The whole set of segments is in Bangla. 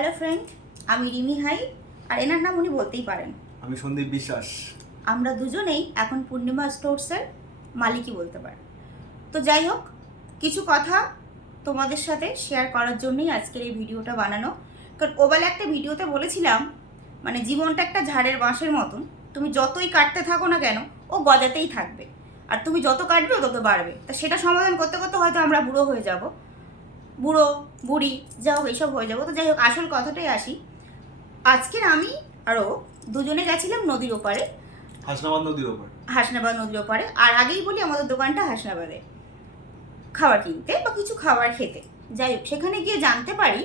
হ্যালো ফ্রেন্ড আমি রিমি হাই আর এনার নাম উনি বলতেই পারেন। আমি সন্দীপ বিশ্বাস। আমরা দুজনেই এখন পূর্ণিমা স্টোরসের মালিকই বলতে পারি তো যাই হোক কিছু কথা তোমাদের সাথে শেয়ার করার জন্যই আজকের এই ভিডিওটা বানানো। কারণ ওবেলা একটা ভিডিওতে বলেছিলাম মানে জীবনটা একটা ঝাড়ের বাঁশের মতন তুমি যতই কাটতে থাকো না কেন ও গজাতেই থাকবে। আর তুমি যত কাটবে ও তত বাড়বে। তা সেটা সমাধান করতে করতে হয়তো আমরা বুড়ো হয়ে যাব। বুড়ো বুড়ি যা হোক এইসব হয়ে যাব। তো যাই হোক আসল কথাটাই আসি। আজকের আমি আরও দুজনে গেছিলাম নদীর ওপারে। হাসনাবাদ নদীর ওপর। হাসনাবাদ নদীর ওপারে। আর আগেই বলি আমাদের দোকানটা হাসনাবাদে। খাবার কিনতে বা কিছু খাবার খেতে। যাই হোক সেখানে গিয়ে জানতে পারি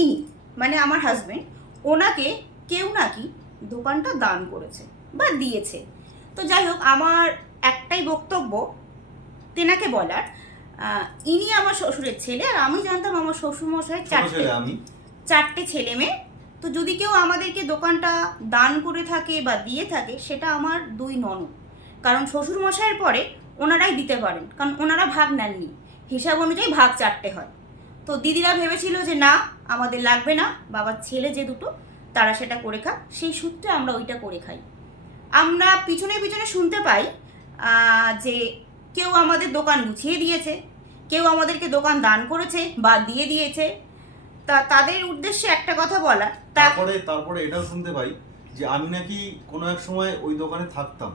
ইনি মানে আমার হাজবেন্ড ওনাকে কেউ নাকি দোকানটা দান করেছে বা দিয়েছে। তো যাই হোক আমার একটাই বক্তব্য তেনাকে বলার ইনি আমার শ্বশুরের ছেলে আর আমি জানতাম আমার শ্বশুরমশাইয়ের ছোট চারটে চারটে ছেলে মেয়ে। তো যদি কেউ আমাদেরকে দোকানটা দান করে থাকে বা দিয়ে থাকে সেটা আমার দুই ননদ। কারণ শ্বশুর মশাইয়ের পরে ওনারাই দিতে পারেন কারণ ওনারা ভাগ নেননি। হিসাব অনুযায়ী ভাগ চারটে হয়। তো দিদিরা ভেবেছিল যে না আমাদের লাগবে না বাবার ছেলে যে দুটো তারা সেটা করে খাক। সেই সূত্রে আমরা ওইটা করে খাই। আমরা পিছনে পিছনে শুনতে পাই যে কেউ আমাদের দোকান গুছিয়ে দিয়েছে কেউ আমাদেরকে দোকান দান করেছে বা দিয়ে দিয়েছে। তা তাদের উদ্দেশ্যে একটা কথা বলা তারপরে তারপরে এটাও শুনতে পাই যে আমি নাকি কোনো এক সময় ওই দোকানে থাকতাম।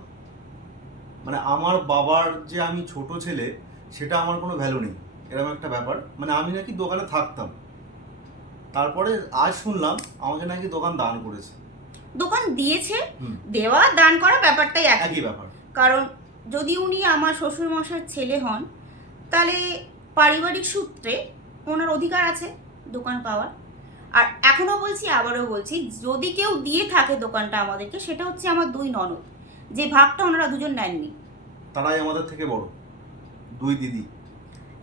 মানে আমার বাবার যে আমি ছোট ছেলে সেটা আমার কোনো ভ্যালু নেই। এরকম একটা ব্যাপার। মানে আমি নাকি দোকানে থাকতাম। তারপরে আজ শুনলাম আমাকে নাকি দোকান দান করেছে। দোকান দিয়েছে দেওয়া দান করা ব্যাপারটাই একই ব্যাপার। কারণ যদি উনি আমার শ্বশুর মশার ছেলে হন তাহলে পারিবারিক সূত্রে ওনার অধিকার আছে দোকান পাওয়ার। আর এখনও বলছি আবারও বলছি যদি কেউ দিয়ে থাকে দোকানটা আমাদেরকে সেটা হচ্ছে আমার দুই ননদ। যে ভাগটা ওনারা দুজন নেননি। তারাই আমাদের থেকে বড়। দুই দিদি।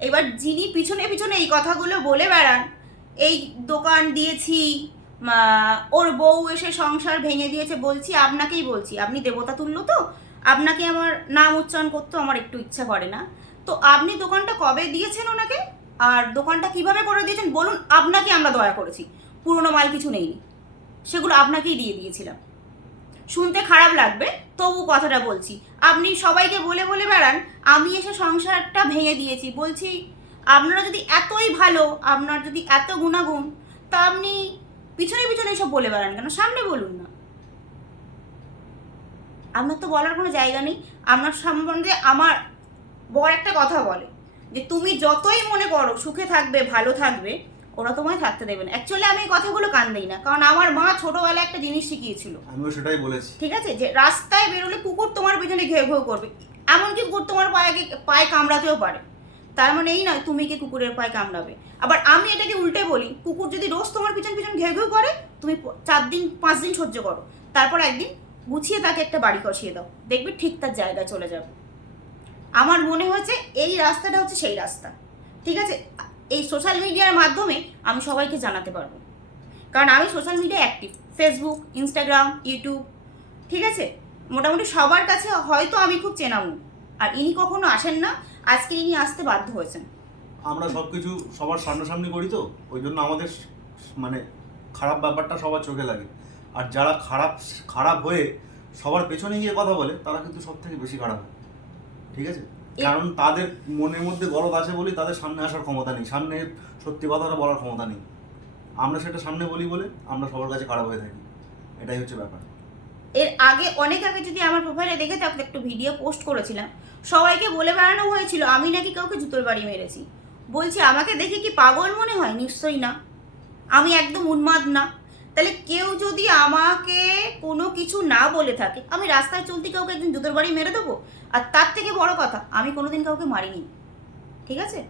এবার যিনি পিছনে পিছনে এই কথাগুলো বলে বেড়ান এই দোকান দিয়েছি ওর বউ এসে সংসার ভেঙে দিয়েছে বলছি আপনাকেই বলছি আপনি দেবতা তুল্য তো? আপনাকে আমার নাম উচ্চারণ করতে আমার একটু ইচ্ছা করে না। তো আপনি দোকানটা কবে দিয়েছেন ওনাকে? আর দোকানটা কীভাবে করে দিয়েছেন? বলুন, আপনাকে আমরা দয়া করেছি। পুরনো মাল কিছু নেই সেগুলো আপনাকেই দিয়ে দিয়েছিলাম। শুনতে খারাপ লাগবে, তবু কথাটা বলছি। আপনি সবাইকে বলে বলে বেড়ান, আমি এসে সংসারটা ভেঙে দিয়েছি। বলছি, আপনারা যদি এতই ভালো, আপনার যদি এত গুণাগুণ, তা আপনি পিছনে পিছনে এসব বলে বেড়ান কেন? সামনে বলুন না। আপনার তো বলার কোনো জায়গা নেই। আপনার সম্বন্ধে আমার বর একটা কথা বলে যে তুমি যতই মনে করো সুখে থাকবে ভালো থাকবে ওরা তোমায় থাকতে দেবে না। অ্যাকচুয়ালি আমি এই কথাগুলো কান দিই না কারণ আমার মা ছোটবেলায় একটা জিনিস শিখিয়েছিল। আমিও সেটাই বলেছি। ঠিক আছে? যে রাস্তায় বেরোলে কুকুর তোমার পেছনে ঘেউ ঘেউ করবে। এমনকি কুকুর তোমার পায়ে পায়ে কামড়াতেও পারে। তার মানে এই নয় তুমি কি কুকুরের পায়ে কামড়াবে? আবার আমি এটাকে উল্টে বলি কুকুর যদি রোজ তোমার পিছন পিছন ঘেউ ঘেউ করে তুমি চার দিন পাঁচ দিন সহ্য করো। তারপর একদিন গুছিয়ে তাকে একটা বাড়ি কষিয়ে দাও। দেখবে ঠিক তার জায়গায় চলে যাবে। আমার মনে হয়েছে এই রাস্তাটা হচ্ছে সেই রাস্তা। ঠিক আছে? এই সোশ্যাল মিডিয়ার মাধ্যমে আমি সবাইকে জানাতে পারব। কারণ আমি social media active Facebook Instagram YouTube ঠিক আছে? মোটামুটি সবার কাছে হয়তো আমি খুব চেনামু। আর ইনি কখনো আসেন না। আজকে ইনি আসতে বাধ্য হয়েছেন। আমরা সব কিছু সবার সামনাসামনি করি তো? ওই জন্য আমাদের মানে খারাপ ব্যাপারটা সবার চোখে লাগে। আর যারা খারাপ খারাপ হয়ে সবার পেছনে গিয়ে কথা বলে তারা কিন্তু সব থেকে বেশি খারাপ হয়। ঠিক আছে? কারণ তাদের মনের মধ্যে গলদ আছে বলেই তাদের সামনে আসার ক্ষমতা নেই। সামনে সত্যি কথাটা বলার ক্ষমতা নেই। আমরা সেটা সামনে বলি বলে আমরা সবার কাছে খারাপ হয়ে থাকি। এটাই হচ্ছে ব্যাপার। এর আগে অনেক আগে যদি আমার প্রোফাইলে দেখে থাকলে একটু ভিডিও পোস্ট করেছিলাম। সবাইকে বলে বেড়ানো হয়েছিল আমি নাকি কাউকে জুতোর বাড়ি মেরেছি। বলছি আমাকে দেখে কি পাগল মনে হয়? নিশ্চয়ই না। আমি একদম উন্মাদ না। তাহলে কেউ যদি আমাকে কোনো কিছু না বলে থাকে, আমি রাস্তায় চলতে কাউকে একদিন জুতোর বাড়ি মেরে দেবো? আর তার থেকে বড় কথা, আমি কোনোদিন কাউকে মারিনি। ঠিক আছে?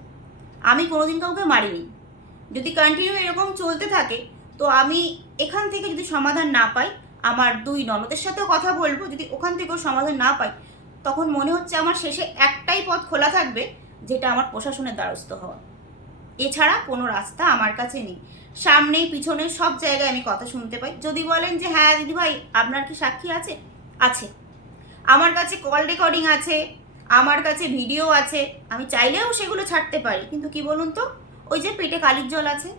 আমি কোনোদিন কাউকে মারিনি। যদি কন্টিনিউ এরকম চলতে থাকে, তো আমি এখান থেকে যদি সমাধান না পাই, আমার দুই ননদের সাথেও কথা বলব, যদি ওখান থেকেও সমাধান না পাই, তখন মনে হচ্ছে আমার শেষে একটাই পথ খোলা থাকবে, যেটা আমার প্রশাসনের দ্বারস্থ হওয়া। এছাড়া কোনো রাস্তা আমার কাছে নেই। সামনে পিছনে, সব জায়গায় আমি কথা শুনতে পাই। যদি বলেন যে হ্যাঁ দিদিভাই আপনার কি সাক্ষী আছে? আছে। আমার কাছে কল রেকর্ডিং আছে, আমার কাছে ভিডিও আছে। আমি চাইলেও সেগুলো ছাড়তে পারি, কিন্তু কি বলুন তো? ওই যে পেটে কালির জল আছে,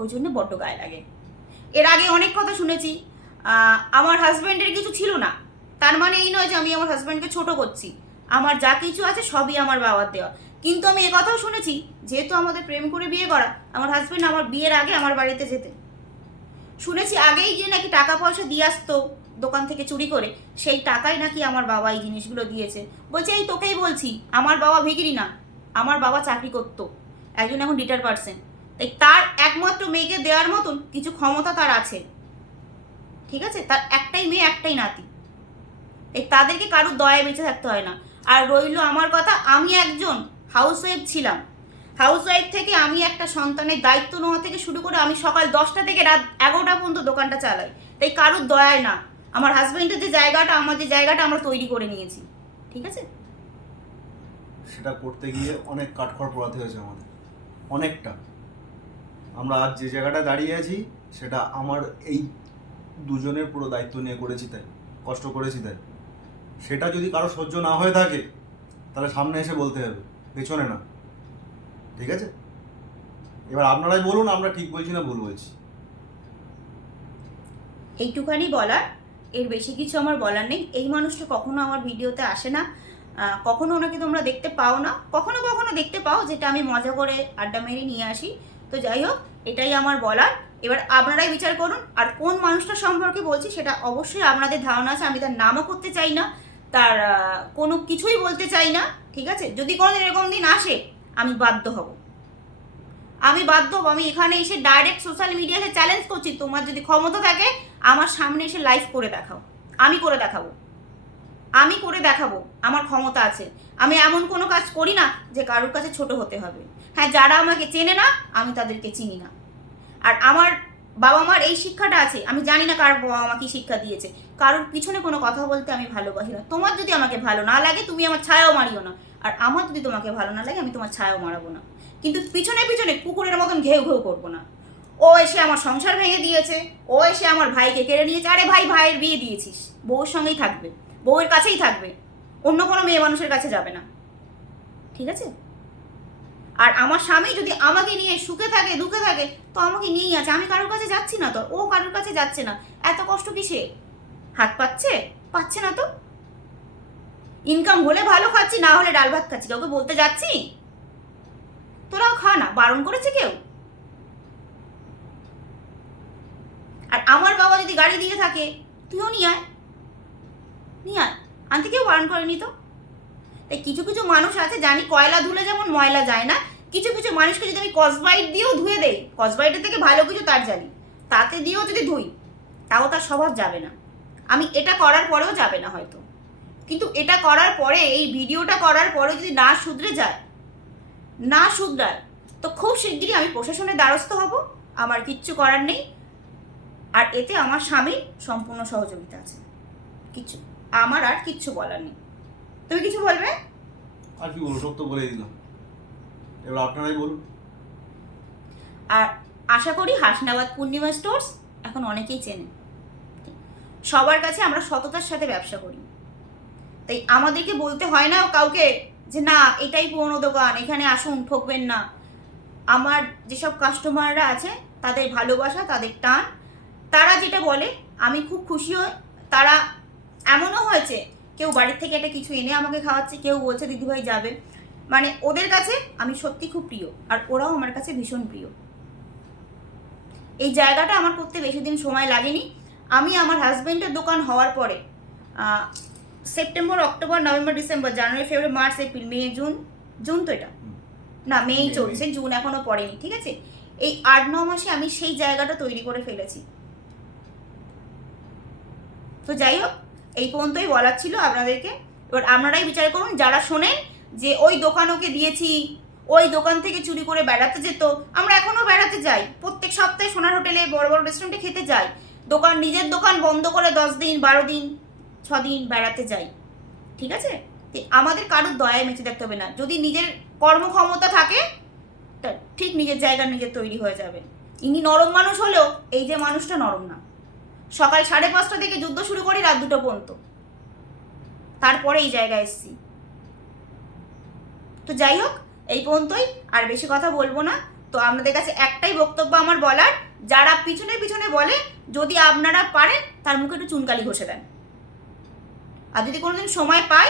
ওই জন্য বড্ড গায়ে লাগে। এর আগে অনেক কথা শুনেছি আমার হাজব্যান্ডের কিছু ছিল না। তার মানে এই নয় যে, আমি আমার হাজব্যান্ডকে ছোট করছি। আমার যা কিছু আছে, সবই আমার বাবার দেওয়া। কিন্তু আমি কথাও শুনেছি, যেহেতু আমাদের প্রেম করে বিয়ে করা, আমার হাজব্যান্ড আমার বিয়ের আগে আমার বাড়িতে যেতে। শুনেছি আগেই গিয়ে নাকি টাকা পয়সা দিয়ে আসতো দোকান থেকে চুরি করে, সেই টাকাই নাকি আমার বাবা এই জিনিসগুলো দিয়েছে। বলছে, এই তোকেই বলছি, আমার বাবা ভিগিরি না, আমার বাবা চাকরি করতো, একজন এখন রিটায়ার পারসেন তাই তার একমাত্র মেয়েকে দেওয়ার মতন কিছু ক্ষমতা তার আছে। ঠিক আছে? তার একটাই মেয়ে, একটাই নাতি। এই তাদেরকে কারুর দয়ায় বেঁচে থাকতে হয় না। আর রইল আমার কথা, আমি একজন হাউস ওয়াইফ ছিলাম। হাউস ওয়াইফ থেকে আমি একটা সন্তানের দায়িত্ব নেওয়া থেকে শুরু করে আমি সকাল দশটা থেকে রাত এগারোটা পর্যন্ত দোকানটা চালাই। তাই কারোর দয়ায় না। আমার হাজব্যান্ডের যে জায়গাটা, আমার যে জায়গাটা আমরা তৈরি করে নিয়েছি। ঠিক আছে? সেটা করতে গিয়ে অনেক কাঠখড় পোড়াতে হয়েছে আমাদের। অনেকটা। আমরা আজ যে জায়গাটা দাঁড়িয়ে আছি, সেটা আমার এই দুজনের পুরো দায়িত্ব নিয়ে করেছি তাই। কষ্ট করেছি তাই। সেটা যদি কারও সহ্য না হয়ে থাকে, তাহলে সামনে এসে বলতে হবে। পেছনে না। ঠিক আছে? এবার আপনারাই বলুন, আমরা ঠিক বলছি না ভুল বলছি। এইটুখানি বলার, এর বেশি কিছু আমার বলার নেই। এই মানুষটা কখনো আমার ভিডিওতে আসে না। কখনো ওনাকে তোমরা দেখতে পাও না। কখনো কখনো দেখতে পাও যেটা আমি মজা করে আড্ডা মেরে নিয়ে আসি। তো যাই হোক, এটাই আমার বলার। এবার আপনারাই বিচার করুন, আর কোন মানুষটা সম্পর্কে বলছি সেটা অবশ্যই আপনাদের ধারণা আছে। আমি তার নামও করতে চাই না, তার কোনো কিছুই বলতে চাই না। ঠিক আছে? যদি কোনো এরকম দিন আসে, আমি বাধ্য হব। আমি বাধ্য হব। আমি এখানে এসে ডাইরেক্ট সোশ্যাল মিডিয়াতে চ্যালেঞ্জ করছি। তোমার যদি ক্ষমতা থাকে, আমার সামনে এসে লাইভ করে দেখাও। আমি করে দেখাবো। আমি করে দেখাবো। আমার ক্ষমতা আছে। আমি এমন কোনো কাজ করি না যে কারোর কাছে ছোট হতে হবে। হ্যাঁ যারা আমাকে চেনে না, আমি তাদেরকে চিনি না। আর আমার বাবা মার এই শিক্ষাটা আছে। আমি জানি না কার বাবা মা কি শিক্ষা দিয়েছে। কারোর পিছনে কোনো কথা বলতে আমি ভালোবাসি না। তোমার যদি আমাকে ভালো না লাগে, তুমি আমার ছায়াও মারিও না। আর আমার যদি তোমাকে ভালো না লাগে, আমি তোমার ছায়াও মারাবো না। কিন্তু পিছনে পিছনে কুকুরের মতন ঘেউ ঘেউ করব না। ও এসে আমার সংসার ভেঙে দিয়েছে। ও এসে আমার ভাইকে কেড়ে নিয়েছে। আরে ভাই, ভাইয়ের বিয়ে দিয়েছিস। বউর সঙ্গেই থাকবে। বউয়ের কাছেই থাকবে। অন্য কোনো মেয়ে মানুষের কাছে যাবে না। ঠিক আছে? আর আমার স্বামী যদি আমাকে নিয়ে সুখে থাকে, দুঃখে থাকে, তো আমাকে নিয়েই আছে। আমি কারোর কাছে যাচ্ছি না তো। ও কারোর কাছে যাচ্ছে না। এত কষ্ট কিসে? হাত পাচ্ছে? পাচ্ছে না তো। ইনকাম হলে ভালো খাচ্ছি, না হলে ডাল ভাত খাচ্ছি। কাউকে বলতে যাচ্ছি? তোরাও খা না। বারণ করেছে কেউ? আর আমার বাবা যদি গাড়ি দিয়ে থাকে, তুইও নিয়ে আয়। নিয়ে আয়। আনতে কেউ বারণ করেনি তো? তাই কিছু কিছু মানুষ আছে, জানি কয়লা ধুলে যেমন ময়লা যায় না কিছু কিছু মানুষকে যদি আমি কসবাইট দিয়েও ধুয়ে দেই কসবাইটের থেকে ভালো কিছু তার জানি তাতে দিয়েও যদি ধুই, তাও তার স্বভাব যাবে না। আমি এটা করার পরেও যাবে না হয়তো। কিন্তু এটা করার পরে, এই ভিডিওটা করার পরে যদি না শুধরে যায়, না শুধরায়, তো খুব শিগগিরই আমি প্রশাসনের দ্বারস্থ হব। আমার কিচ্ছু করার নেই। আর এতে আমার স্বামীর সম্পূর্ণ সহযোগিতা আছে। কিছু আমার আর কিচ্ছু বলার নেই। তুমি কিছু বলবে? আর কি বলব? তো বলে দিলাম। এবার আপনারাই বলুন। আর আশা করি হাসনাবাদ পূর্ণিমা স্টোর্স এখন অনেকেই চেনে। সবার কাছে আমরা সততার সাথে ব্যবসা করি। তাই আমাদেরকে বলতে হয় না কাউকে যে, না, এটাই পুরনো দোকান, এখানে আসুন, ঠকবেন না। আমার যেসব কাস্টমাররা আছে, তাদের ভালোবাসা, তাদের টান, তারা যেটা বলে, আমি খুব খুশি হই। তারা এমনও হয়েছে, কেউ বাড়ির থেকে একটা কিছু এনে আমাকে খাওয়াচ্ছে, কেউ বলছে, দিদিভাই যাবে। মানে ওদের কাছে আমি সত্যি খুব প্রিয় আর ওরাও আমার কাছে ভীষণ প্রিয়। এই জায়গাটা আমার করতে বেশি দিন সময় লাগেনি। আমি আমার হাজবেন্ডের দোকান হওয়ার পরে September October November December January February March April May June June তো এটা। না মেই চলছে জুন এখনও পড়েনি ঠিক আছে? এই আট ন মাসে আমি সেই জায়গাটা তৈরি করে ফেলেছি। তো যাই হোক এই পর্যন্তই বলার ছিল আপনাদেরকে। এবার আপনারাই বিচার করুন যারা শোনেন যে ওই দোকান ওকে দিয়েছি, ওই দোকান থেকে চুরি করে বেড়াতে যেত, আমরা এখনও বেড়াতে যাই। প্রত্যেক সপ্তাহে সোনার হোটেলে বড় বড় রেস্টুরেন্টে খেতে যাই। দোকান, নিজের দোকান বন্ধ করে দশ দিন, বারো দিন, ছ দিন বেড়াতে যাই। ঠিক আছে? আমাদের কারোর দয়ায় মেচে দেখতে হবে না। যদি নিজের কর্মক্ষমতা থাকে, তা ঠিক নিজের জায়গা নিজের তৈরি হয়ে যাবে। ইনি নরম মানুষ হলেও এই যে মানুষটা নরম না। সকাল সাড়ে পাঁচটা থেকে যুদ্ধ শুরু করি রাত দুটো পর্যন্ত। তারপরে এই জায়গায় এসছি। তো যাই হোক, এই পর্যন্তই। আর বেশি কথা বলব না। তো আপনাদের কাছে একটাই বক্তব্য আমার বলার, যারা পিছনে পিছনে বলে, যদি আপনারা পারেন, তার মুখে একটু চুনকালি ঘষে দেন। আর যদি কোনোদিন সময় পাই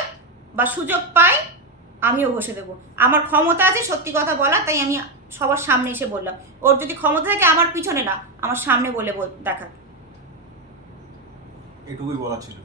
বা সুযোগ পাই, আমিও ঘষে দেবো। আমার ক্ষমতা আছে সত্যি কথা বলা তাই আমি সবার সামনে এসে বললাম। ওর যদি ক্ষমতা থাকে, আমার পিছনে না, আমার সামনে বলে দেখা এটুকুই বলা ছিল।